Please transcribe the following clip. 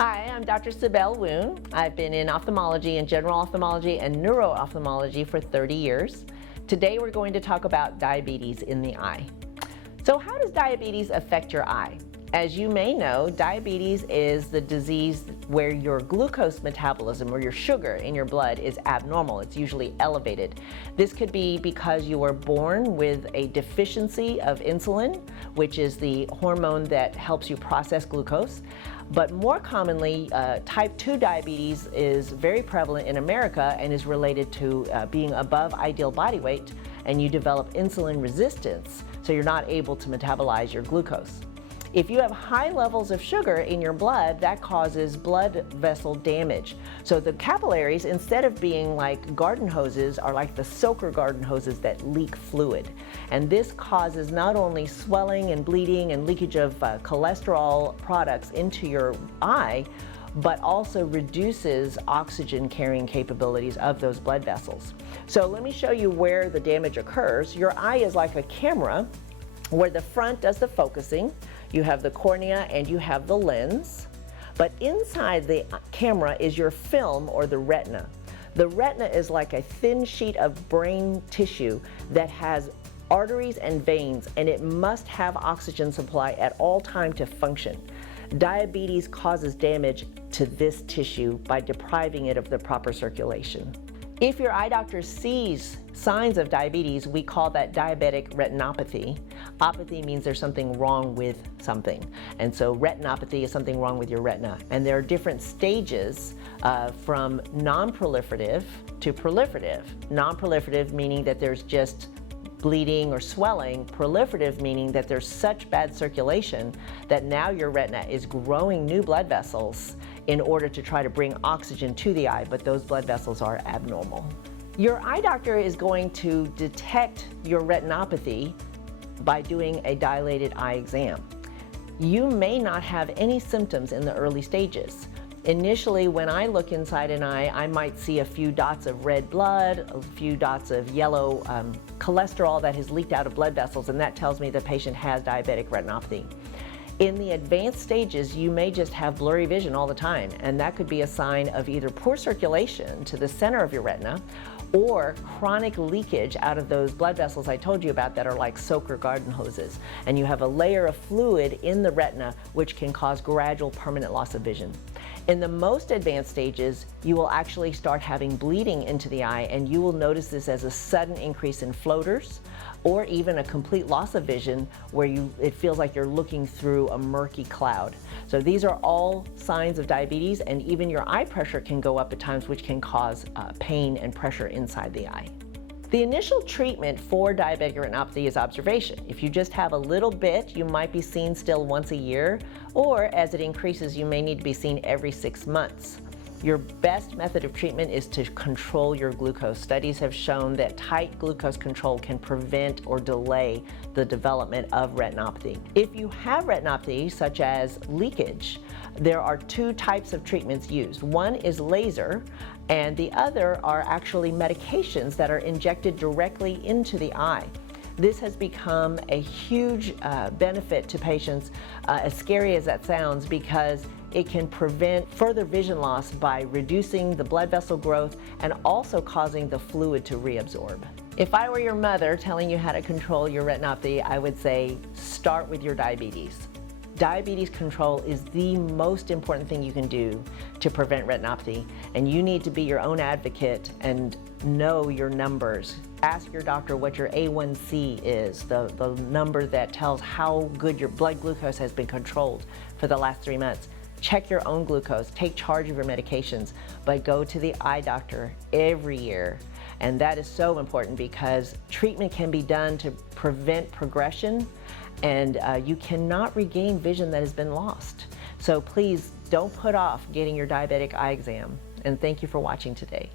Hi, I'm Dr. Cybele Woon. I've been in ophthalmology and general ophthalmology and neuro-ophthalmology for 30 years. Today we're going to talk about diabetes in the eye. So how does diabetes affect your eye? As you may know, diabetes is the disease where your glucose metabolism or your sugar in your blood is abnormal. It's usually elevated. This could be because you were born with a deficiency of insulin, which is the hormone that helps you process glucose. But more commonly, type 2 diabetes is very prevalent in America and is related to being above ideal body weight, and you develop insulin resistance, so you're not able to metabolize your glucose. If you have high levels of sugar in your blood, that causes blood vessel damage. So the capillaries, instead of being like garden hoses, are like the soaker garden hoses that leak fluid. And this causes not only swelling and bleeding and leakage of cholesterol products into your eye, but also reduces oxygen carrying capabilities of those blood vessels. So let me show you where the damage occurs. Your eye is like a camera where the front does the focusing. You have the cornea and you have the lens, but inside the camera is your film or the retina. The retina is like a thin sheet of brain tissue that has arteries and veins, and it must have oxygen supply at all time to function. Diabetes causes damage to this tissue by depriving it of the proper circulation. If your eye doctor sees signs of diabetes, we call that diabetic retinopathy. Opathy means there's something wrong with something. And so retinopathy is something wrong with your retina. And there are different stages from non-proliferative to proliferative. Non-proliferative meaning that there's just bleeding or swelling. Proliferative meaning that there's such bad circulation that now your retina is growing new blood vessels in order to try to bring oxygen to the eye, but those blood vessels are abnormal. Your eye doctor is going to detect your retinopathy by doing a dilated eye exam. You may not have any symptoms in the early stages. Initially, when I look inside an eye, I might see a few dots of red blood, a few dots of yellow cholesterol that has leaked out of blood vessels, and that tells me the patient has diabetic retinopathy. In the advanced stages, you may just have blurry vision all the time, and that could be a sign of either poor circulation to the center of your retina or chronic leakage out of those blood vessels I told you about that are like soaker garden hoses. And you have a layer of fluid in the retina which can cause gradual permanent loss of vision. In the most advanced stages, you will actually start having bleeding into the eye, and you will notice this as a sudden increase in floaters or even a complete loss of vision where it feels like you're looking through a murky cloud. So these are all signs of diabetes, and even your eye pressure can go up at times, which can cause pain and pressure inside the eye. The initial treatment for diabetic retinopathy is observation. If you just have a little bit, you might be seen still once a year, or as it increases, you may need to be seen every 6 months. Your best method of treatment is to control your glucose. Studies have shown that tight glucose control can prevent or delay the development of retinopathy. If you have retinopathy, such as leakage, there are 2 types of treatments used. One is laser, and the other are actually medications that are injected directly into the eye. This has become a huge benefit to patients, as scary as that sounds, because it can prevent further vision loss by reducing the blood vessel growth and also causing the fluid to reabsorb. If I were your mother telling you how to control your retinopathy, I would say start with your diabetes. Diabetes control is the most important thing you can do to prevent retinopathy, and you need to be your own advocate and know your numbers. Ask your doctor what your A1C is, the number that tells how good your blood glucose has been controlled for the last 3 months. Check your own glucose, take charge of your medications, but go to the eye doctor every year. And that is so important because treatment can be done to prevent progression, and you cannot regain vision that has been lost. So please don't put off getting your diabetic eye exam. And thank you for watching today.